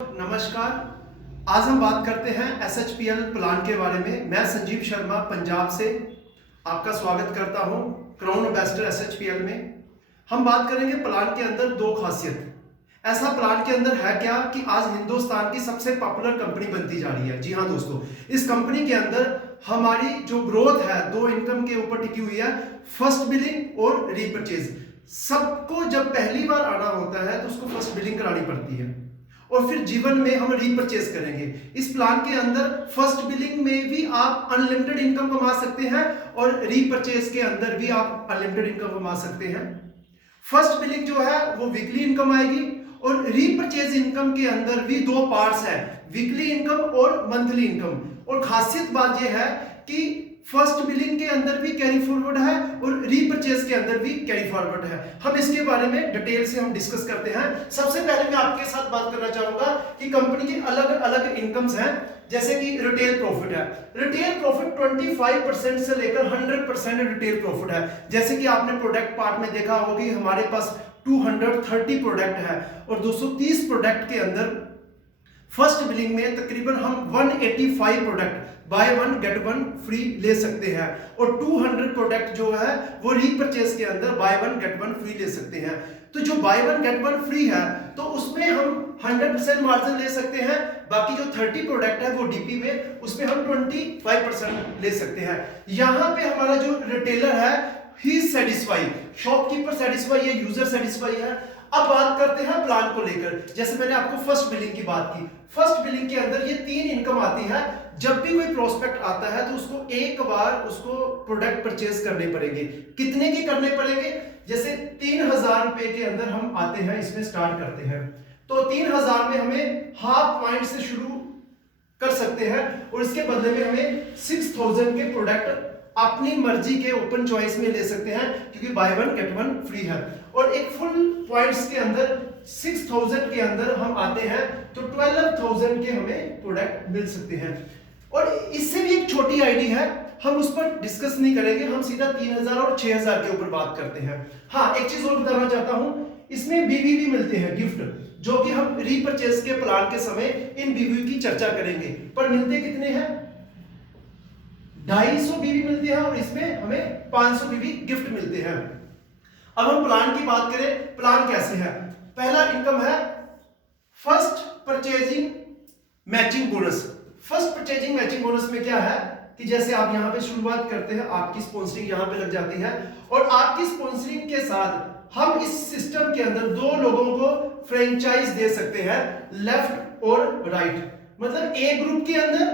नमस्कार। आज हम बात करते हैं SHPL प्लान के बारे में। मैं संजीव शर्मा पंजाब से आपका स्वागत करता हूं क्राउन एम्बेसडर SHPL में। हम बात करेंगे प्लान के अंदर दो खासियत। ऐसा प्लान के अंदर है क्या कि आज हिंदुस्तान की सबसे पॉपुलर कंपनी बनती जा रही है। जी हाँ दोस्तों, इस कंपनी के अंदर हमारी जो ग्रोथ है दो इनकम के ऊपर टिकी हुई है, फर्स्ट बिलिंग और रीपरचेज। सबको जब पहली बार आना होता है तो उसको फर्स्ट बिलिंग करानी पड़ती है और फिर जीवन में हम रीपरचेज करेंगे। इस प्लान के अंदर फर्स्ट बिलिंग में भी आप अनलिमिटेड इनकम कमा सकते हैं और रीपरचेज के अंदर भी आप अनलिमिटेड इनकम कमा सकते हैं। फर्स्ट बिलिंग जो है वो वीकली इनकम आएगी और रीपरचेज इनकम के अंदर भी दो पार्ट्स है, वीकली इनकम और मंथली इनकम। और खासियत बात यह है कि फर्स्ट बिलिंग के अंदर भी कैरी फॉरवर्ड है और रीपरचेज के अंदर भी कैरी फॉरवर्ड है। हम इसके बारे में डिटेल से हम डिस्कस करते हैं। सबसे पहले मैं आपके साथ बात करना चाहूंगा कि कंपनी के अलग अलग इनकम्स हैं, जैसे कि रिटेल प्रॉफिट है। रिटेल प्रॉफिट 25% से लेकर 100% रिटेल प्रॉफिट है। जैसे कि आपने प्रोडक्ट पार्ट में देखा होगा कि हमारे पास 230 प्रोडक्ट है और 230 प्रोडक्ट के अंदर फर्स्ट बिलिंग में तकरीबन हम 185 product by one get one free ले सकते हैं और 200 प्रोडक्ट जो है वो रीपरचेज के अंदर by one get one free ले सकते हैं। तो जो by one get one free है तो उसमें हम 100% मार्जिन ले सकते हैं। बाकी जो 30 प्रोडक्ट है वो डीपी में, उसमें हम 25% ले सकते हैं। यहां पे हमारा जो रिटेलर है ही सेटिस्फाई, शॉपकीपर सेटिस्फाई है, यूजर सेटिस्फाई है। अब बात करते हैं प्लान को लेकर। जैसे मैंने आपको फर्स्ट बिलिंग की बात की, फर्स्ट बिलिंग के अंदर ये 3 इनकम आती है। जब भी कोई प्रोस्पेक्ट आता है तो उसको एक बार उसको प्रोडक्ट परचेज करने पड़ेंगे। कितने के करने पड़ेंगे? जैसे 3000 रुपए के अंदर हम आते हैं, इसमें स्टार्ट करते हैं तो 3000 में हमें हाफ पॉइंट से शुरू कर सकते हैं और इसके बदले में हमें 6000 के प्रोडक्ट अपनी मर्जी के ओपन चॉइस में ले सकते हैं, क्योंकि by one get one free है। और एक फुल पॉइंट्स के अंदर 6000 के अंदर हम आते हैं तो 12000 के हमें प्रोडक्ट मिल सकते हैं। और इससे भी एक छोटी आईडी है, हम उस पर डिस्कस नहीं करेंगे, हम सीधा 3000 और 6000 के ऊपर बात करते हैं। हाँ, एक चीज और बताना चाहता हूं, इसमें बीवी भी मिलते हैं गिफ्ट, जो कि हम रीपरचेज के प्लान के समय इन बीवी की चर्चा करेंगे। पर मिलते कितने हैं? 250 बीवी मिलते हैं और इसमें हमें 500 बीवी गिफ्ट मिलते हैं। अब हम प्लान की बात करें, प्लान कैसे है? पहला इनकम है first purchasing matching bonus. First purchasing matching bonus में क्या है कि जैसे आप यहां पे शुरुआत करते हैं, आपकी स्पॉन्सरिंग यहां पे लग जाती है और आपकी स्पॉन्सरिंग के साथ हम इस सिस्टम के अंदर 2 लोगों को फ्रेंचाइज दे सकते हैं, लेफ्ट और राइट। मतलब ए ग्रुप के अंदर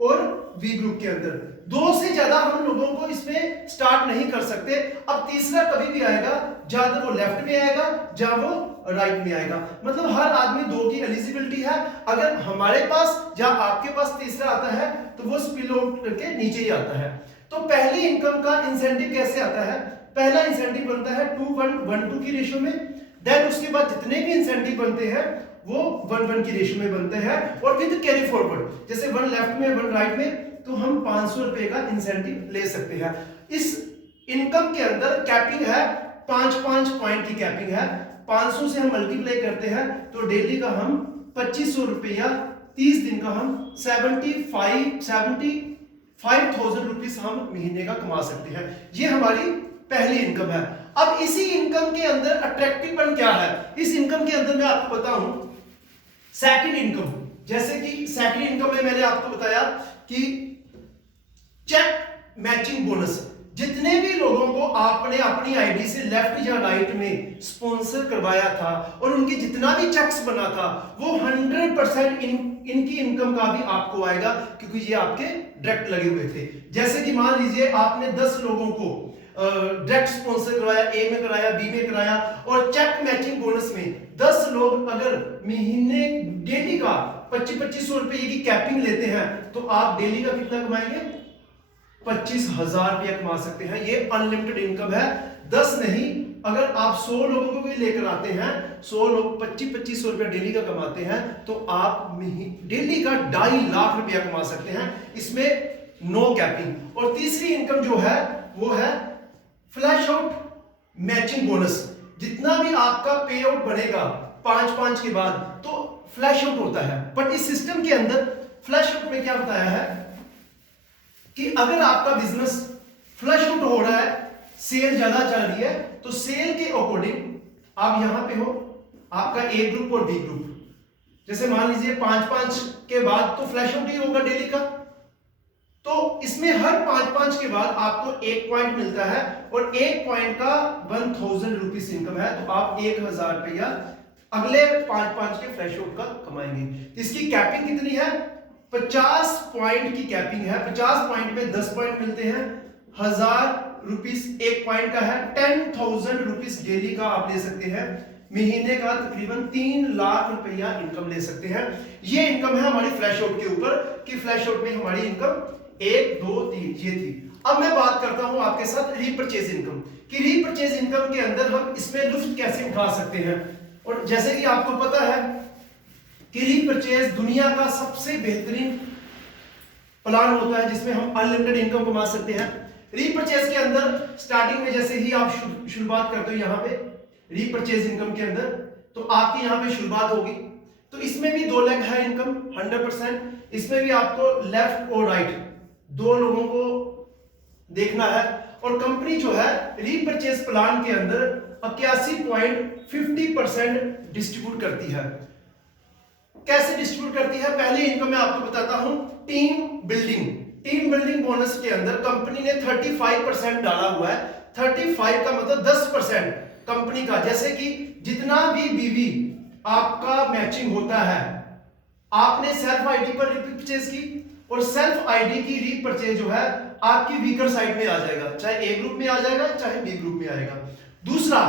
और बी ग्रुप के अंदर 2 से ज्यादा हम लोगों को इसमें स्टार्ट नहीं कर सकते। अब तीसरा कभी भी आएगा, ज्यादा वो लेफ्ट में आएगा या वो राइट में आएगा। मतलब हर आदमी 2 की एलिजिबिलिटी है। अगर हमारे पास या आपके पास तीसरा आता है तो वो स्पिल आउट करके नीचे ही आता है। तो पहली इनकम का इंसेंटिव कैसे आता है? पहला इंसेंटिव बनता है 2:1:2 की रेशियो में। देन उसके बाद जितने भी इंसेंटिव बनते हैं वो 1:1 की रेशियो में बनते हैं और विद कैरी फॉरवर्ड। जैसे 1 लेफ्ट में 1 राइट में, तो हम 500 रुपए का इंसेंटिव ले सकते हैं। इस इनकम के अंदर कैपिंग है, 5-5 पॉइंट की कैपिंग है। 500 से हम मल्टीप्लाई करते हैं तो डेली का हम 2500 रुपया, 30 दिन का हम 75,000 रुपीज हम महीने का कमा सकते हैं। ये हमारी पहली इनकम है। अब इसी इनकम के अंदर अट्रैक्टिवपन क्या है? इस इनकम के अंदर मैं आपको बताऊं सेकंड इनकम। जैसे कि सेकंड इनकम में मैंने आपको बताया कि चेक मैचिंग बोनस। जितने भी लोगों को आपने अपनी आईडी से लेफ्ट या राइट में स्पॉन्सर करवाया था और उनकी जितना भी चेक्स बना था वो 100% इनकी इनकम का भी आपको आएगा, क्योंकि ये आपके डायरेक्ट लगे हुए थे। जैसे कि मान लीजिए आपने 10 लोगों को डायरेक्ट स्पॉन्सर करवाया, ए में कराया, बी में कराया, और चेक मैचिंग बोनस में 10 लोग अगर महीने डेली का 2500 रुपए की कैपिंग लेते हैं तो आप डेली का कितना कमाएंगे? 25,000 रुपया कमा सकते हैं। ये अनलिमिटेड इनकम है। 10 नहीं, अगर आप 100 लोगों को भी लेकर आते हैं, 100 लोग 2500 रुपया डेली का कमाते हैं तो आप डेली का 2.5 लाख रुपया कमा सकते हैं। इसमें नो कैपिंग। और तीसरी इनकम जो है वो है फ्लैश आउट मैचिंग बोनस। जितना भी आपका पे आउट बनेगा 5-5 के बाद, तो फ्लैश आउट होता है। बट इस सिस्टम के अंदर फ्लैश आउट में क्या बताया है कि अगर आपका बिजनेस फ्लैश आउट हो रहा है, सेल ज्यादा चल रही है, तो सेल के अकॉर्डिंग आप यहां पे हो, आपका ए ग्रुप और बी ग्रुप, जैसे मान लीजिए 5-5 के बाद तो फ्लैश आउट ही होगा डेली का, तो इसमें हर 5-5 के बाद आपको 1 पॉइंट मिलता है और 1 पॉइंट का 1000 रुपीज इनकम है, तो आप 1000 रुपया अगले 5-5 के फ्लैश आउट का कमाएंगे। इसकी कैपिंग कितनी है? 50 पॉइंट की कैपिंग है। 50 पॉइंट में 10 पॉइंट मिलते हैं, 1000 रुपीज 1 पॉइंट का है, 10,000 रुपीज डेली का आप ले सकते हैं। महीने का तकरीबन 3 लाख रुपया इनकम ले सकते हैं। ये इनकम है हमारी फ्लैश आउट के ऊपर, कि फ्लैश आउट में हमारी इनकम 1 2 3 ये थी। अब मैं बात करता हूं आपके साथ रीपरचेज इनकम, कि रीपरचेज इनकम के अंदर हम इसमें लुफ्त कैसे उठा सकते हैं। और जैसे कि आपको पता है कि रीपरचेज दुनिया का सबसे बेहतरीन प्लान होता है जिसमें हम अनलिमिटेड इनकम कमा सकते हैं। रीपरचेज के अंदर स्टार्टिंग में जैसे ही आप शुरुआत करते हो यहां पे रीपरचेज इनकम के अंदर, तो आपकी यहां पे शुरुआत होगी, तो इसमें भी 2 लेग है इनकम 100%। इसमें भी आपको लेफ्ट और राइट 2 लोगों को देखना है। और कंपनी जो है रीपरचेज प्लान के अंदर 81.50% डिस्ट्रीब्यूट करती है। कैसे डिस्ट्रीब्यूट करती है? पहली इनकम मैं आपको बताता हूं, team building. Team building bonus के अंदर कंपनी ने 35% डाला हुआ है। 35 का मतलब 10% कंपनी का, जैसे कि जितना भी बीवी आपका मैचिंग होता है, आपने सेल्फ आईडी पर रीपरचेज की और सेल्फ आईडी की रीपरचेज जो है आपकी वीकर साइड में आ जाएगा, चाहे ए ग्रुप में आ जाएगा चाहे बी ग्रुप में आएगा। दूसरा,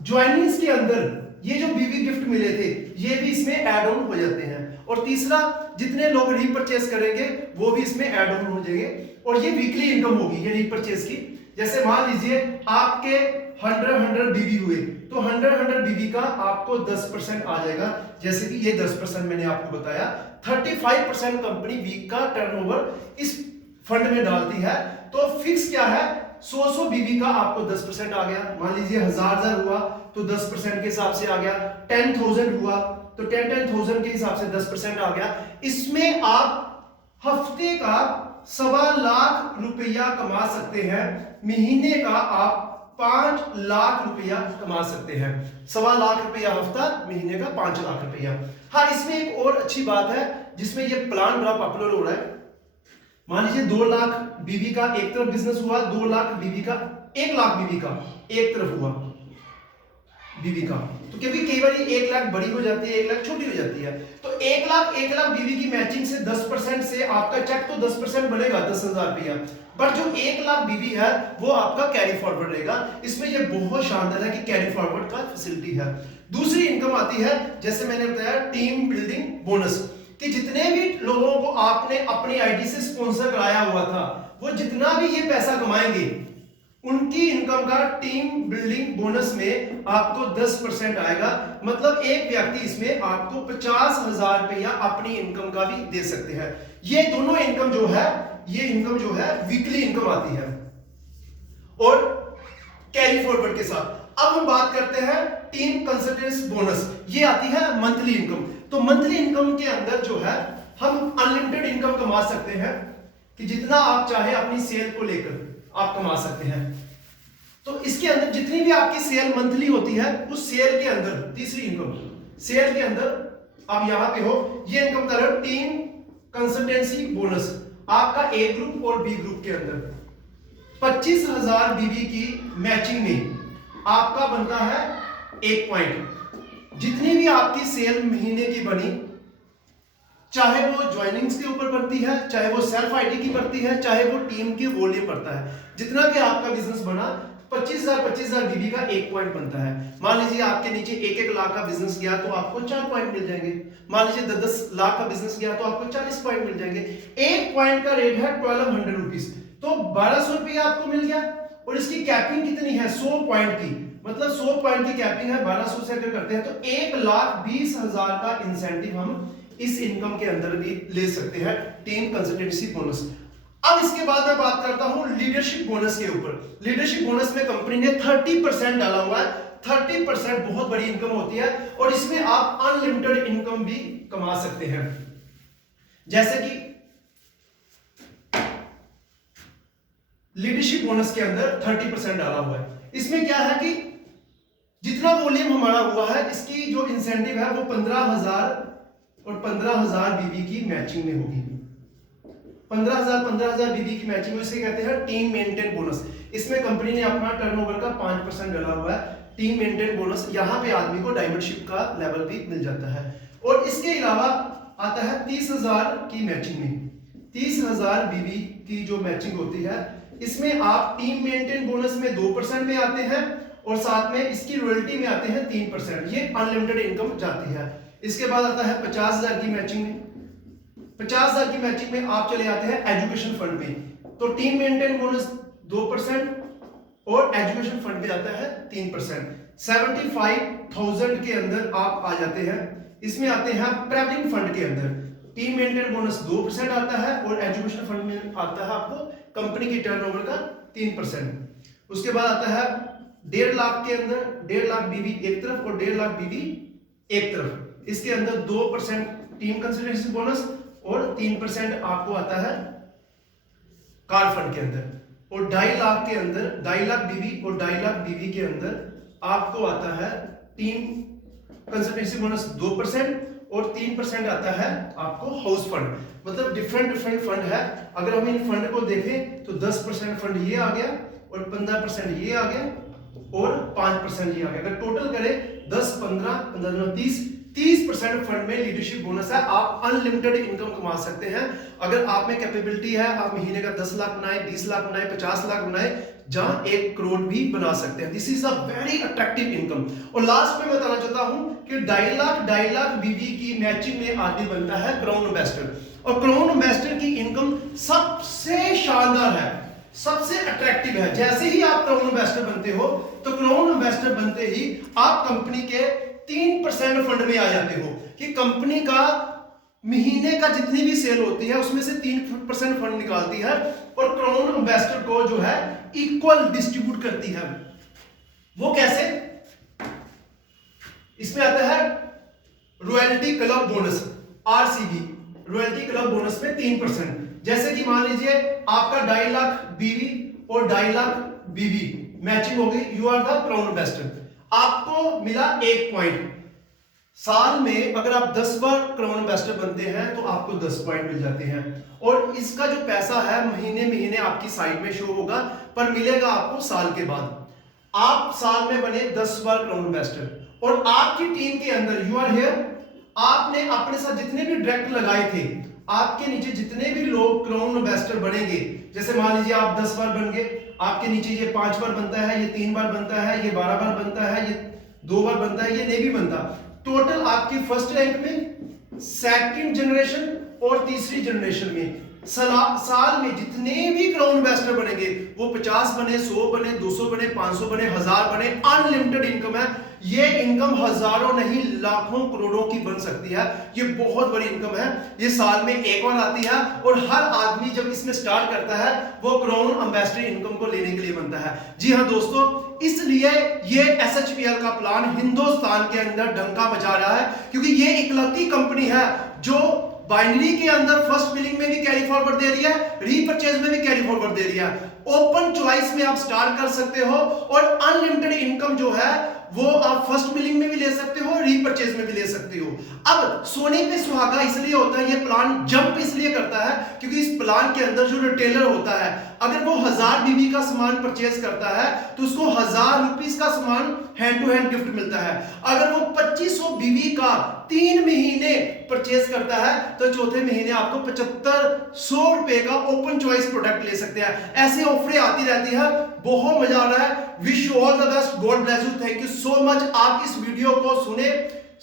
ज्वाइनिंग्स के अंदर ये जो बीवी गिफ्ट मिले थे ये भी इसमें ऐड ऑन हो जाते हैं। और तीसरा, जितने लोग रीपरचेज करेंगे वो भी इसमें ऐड ऑन हो जाएंगे और ये वीकली इनकम होगी ये रीपरचेज की। जैसे मान लीजिए आपके 100 बीवी हुए, तो 100 बीवी का आपको 10% आ जाएगा, जैसे कि ये 10% मैंने आपको बताया। 35% कंपनी वीक का टर्नओवर इस फंड में डालती है, तो फिक्स क्या है, 100 बीवी का आपको 10% आ गया। मान लीजिए 1000 हुआ तो 10% के हिसाब से आ गया, 10,000 हुआ तो 10,000 के हिसाब से 10% आ गया। इसमें आप हफ्ते का 1.25 लाख रुपया कमा सकते हैं, महीने का आप 5 लाख रुपया कमा सकते हैं। 1.25 लाख रुपया हफ्ता, महीने का 5 लाख रुपया। हाँ, इसमें एक और अच्छी बात है जिसमें ये प्लान ड्रॉप अपलोड हो रहा है। मान लीजिए 2 लाख बीवी का एक तरफ बिजनेस हुआ, 2 लाख बीवी का, 1 लाख बीवी का एक तरफ हुआ बीवी का, तो क्योंकि कई बार 1 लाख बड़ी हो जाती है, 1 लाख छोटी हो जाती है, तो 1 लाख बीवी की मैचिंग से 10% से आपका चेक तो 10% बनेगा 10,000 रुपया, बट जो 1 लाख बीवी है वो आपका कैरी फॉरवर्ड रहेगा। इसमें ये बहुत शानदार है कि कैरी फॉरवर्ड का फैसिलिटी है। दूसरी इनकम आती है, जैसे मैंने बताया, टीम बिल्डिंग बोनस, कि जितने भी लोगों को आपने अपनी आईडी से स्पॉन्सर कराया हुआ था, वो जितना भी ये पैसा कमाएंगे, उनकी इनकम का टीम बिल्डिंग बोनस में आपको 10% आएगा। मतलब एक व्यक्ति इसमें आपको 50,000 रुपया अपनी इनकम का भी दे सकते हैं। ये दोनों इनकम जो है, ये इनकम जो है वीकली इनकम आती है और कैरी फॉरवर्ड के साथ। अब हम बात करते हैं टीम कंसल्टेंस बोनस, ये आती है मंथली इनकम। तो मंथली इनकम के अंदर जो है हम अनलिमिटेड इनकम कमा सकते हैं, कि जितना आप चाहे अपनी सेल को लेकर आप कमा सकते हैं। तो इसके अंदर जितनी भी आपकी सेल मंथली होती है, उस सेल के अंदर तीसरी इनकम, सेल के अंदर आप यहां पे हो, ये इनकम बता रहे हो टीम कंसल्टेंसी बोनस, आपका ए ग्रुप और बी ग्रुप के अंदर 25,000 बीवी की मैचिंग में आपका बनता है 1 पॉइंट। जितनी भी आपकी सेल महीने की बनी, चाहे वो ज्वाइनिंग्स के ऊपर बढ़ती है, चाहे वो सेल्फ आईडी की बढ़ती है, चाहे वो टीम की वॉल्यूम बढ़ता है, जितना भी आपका बिजनेस बना, 25,000 बीबी का 1 पॉइंट बनता है। मान लीजिए आपके नीचे 1-1 लाख का बिजनेस गया तो आपको 4 पॉइंट मिल जाएंगे। मान लीजिए 10-10 लाख का बिजनेस गया तो आपको 40 पॉइंट मिल जाएंगे। 1 पॉइंट का रेट है 1200 रुपीज, तो 1200 रुपया आपको मिल गया। और इसकी कैपिंग कितनी है? 100 पॉइंट की, मतलब 100 पॉइंट की कैपिंग है। 1200 से अगर करते हैं तो 1,20,000 का इंसेंटिव हम इस इनकम के अंदर भी ले सकते हैं, टीम कंसल्टेंसी बोनस। अब इसके बाद मैं बात करता हूं लीडरशिप बोनस के ऊपर। लीडरशिप बोनस में कंपनी ने 30% डाला हुआ है। 30% बहुत बड़ी इनकम होती है और इसमें आप अनलिमिटेड इनकम भी कमा सकते हैं। जैसे कि लीडरशिप बोनस के अंदर 30% डाला हुआ है। इसमें क्या है कि जितना वॉल्यूम हमारा हुआ है इसकी जो इंसेंटिव है वो 15,000 और 15,000 बीबी की मैचिंग में होगी। 15,000 बीबी की मैचिंग में, इसे कहते हैं टीम मेंटेन बोनस। इसमें कंपनी ने अपना टर्नओवर का 5% डाला हुआ है टीम मेंटेन बोनस। यहां पे आदमी को डायमंडशिप का लेवल भी मिल जाता है। और इसके अलावा आता है 30,000 की मैचिंग में। 30,000 बीबी की जो मैचिंग होती है इसमें आप टीम मेंटेन बोनस में 2% में आते हैं और साथ में इसकी रॉयल्टी में आते हैं 3%। ये अनलिमिटेड इनकम जाती है। इसके बाद आता है 50,000 की मैचिंग में। 50,000 की मैचिंग में आप चले आते हैं एजुकेशन फंड में। तो टीम मेंटेन बोनस 2% और एजुकेशन फंड में आता है 3%। 75,000 के अंदर आप आ जाते हैं। इसमें आते हैं प्रेविडेंट फंड के अंदर। टीम मेंटेन बोनस 2% आता है और एजुकेशन फंड में आता है आपको कंपनी की टर्नओवर का 3%। उसके बाद आता है 1.5 लाख के अंदर 1.5 लाख बीबी एक तरफ और 1.5 लाख बीबी एक तरफ। इसके अंदर 2% टीम कंसिडरेशन बोनस और 3% आपको आता है कार फंड के अंदर। और 2.5 लाख के अंदर 2.5 लाख बीबी और 2.5 लाख बीबी के अंदर आपको आता है टीम कंसिडरेशन बोनस 2% और 3% आता है आपको हाउस फंड। मतलब डिफरेंट फंड है। अगर हम इन फंड को देखें तो 10% फंड ये आ गया और 15% ये आ गया और 5% ये आ गया। अगर टोटल करें 10, 15, 15, 30% फंड में लीडरशिप बोनस है। आप अनलिमिटेड इनकम कमा सकते हैं। अगर आप में कैपेबिलिटी है, आप महीने का 10 लाख बनाए, 20 लाख बनाए, 50 लाख बनाए, जहां 1 करोड़ भी बना सकते हैं। This is a very attractive income. और लास्ट में बताना चाहता हूं कि 2.5 लाख बीबी की मैचिंग में आदमी बनता है क्राउन एम्बेसडर। और क्राउन एम्बेसडर की इनकम सबसे शानदार है, सबसे अट्रैक्टिव है। जैसे ही आप क्राउन एम्बेसडर बनते हो तो क्राउन एम्बेसडर बनते ही आप कंपनी के 3% फंड में आ जाते हो कि कंपनी का महीने का जितनी भी सेल होती है उसमें से 3% फंड निकालती है और क्राउन एम्बेसडर को जो है इक्वल डिस्ट्रीब्यूट करती है। वो कैसे? इसमें आता है royalty club bonus, RCB. Royalty club bonus में 3%। जैसे कि मान लीजिए आपका 2.5 लाख बीवी और 2.5 लाख बीवी मैचिंग हो गई, you are the crown ambassador. आपको मिला 1 पॉइंट। साल में अगर आप 10 बार क्राउन एम्बेसडर बनते हैं तो आपको 10 पॉइंट मिल जाते हैं। और इसका जो पैसा है महीने आपकी साइड में शो होगा, पर मिलेगा आपको साल के बाद। आप साल में बने 10 बार क्राउन एम्बेसडर और आपकी टीम के अंदर यू आर हियर, आपने अपने साथ जितने भी डायरेक्ट लगाए थे, आपके नीचे जितने भी लोग क्राउन एम्बेसडर बनेंगे, जैसे मान लीजिए आप 10 बार बन गए, आपके नीचे ये 5 बार बनता है, ये 3 बार बनता है, ये 12 बार बनता है, ये 2 बार बनता है, ये नहीं भी बनता। टोटल आपकी फर्स्ट रैंक में, सेकंड जनरेशन और तीसरी जनरेशन में साल में जितने भी क्राउन एम्बेसडर बनेंगे, वो 50 बने, 100 बने, 200 बने, 500 बने, 1000 बने, अनलिमिटेड इनकम है। ये इनकम हजारों नहीं लाखों करोड़ों की बन सकती है। ये बहुत बड़ी इनकम है। ये साल में एक बार आती है और हर आदमी जब इसमें स्टार्ट करता है वो क्राउन एम्बेसडर इनकम को लेने के लिए बनता है। जी हाँ दोस्तों, इसलिए ये एसएचपीएल का प्लान हिंदुस्तान के अंदर डंका बजा रहा है, क्योंकि ये इकलौती कंपनी है जो बाइनरी के अंदर फर्स्ट बिलिंग में भी कैरी फॉरवर्ड दे रही है, रीपरचेज में भी कैरी फॉरवर्ड दे रही है। ओपन चॉइस में आप स्टार्ट कर सकते हो और अनलिमिटेड इनकम जो है वो आप फर्स्ट बिलिंग में भी ले सकते हो, रीपरचेज में भी ले सकते हो। अब सोने पे सुहागा इसलिए होता है, ये प्लान जंप इसलिए करता है क्योंकि इस प्लान के अंदर जो रिटेलर होता है, अगर वो 1000 बीबी का सामान परचेज करता है तो उसको 1000 रुपीस का सामान हैंड टू हैंड गिफ्ट मिलता है। अगर वो 2500 बीबी का 3 महीने परचेज करता है तो चौथे महीने आपको 7500 रुपए का ओपन चॉइस प्रोडक्ट ले सकते हैं। ऐसे ऑफरें आती रहती है, बहुत मजा आ रहा है। Wish you all the best, God bless you, thank you so much. आप इस वीडियो को सुने,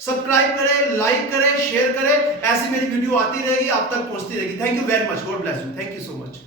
सब्सक्राइब करें, लाइक करें, शेयर करें। ऐसी मेरी वीडियो आती रहेगी, आप तक पहुंचती रहेगी। Thank you very much, God bless you, thank you so much.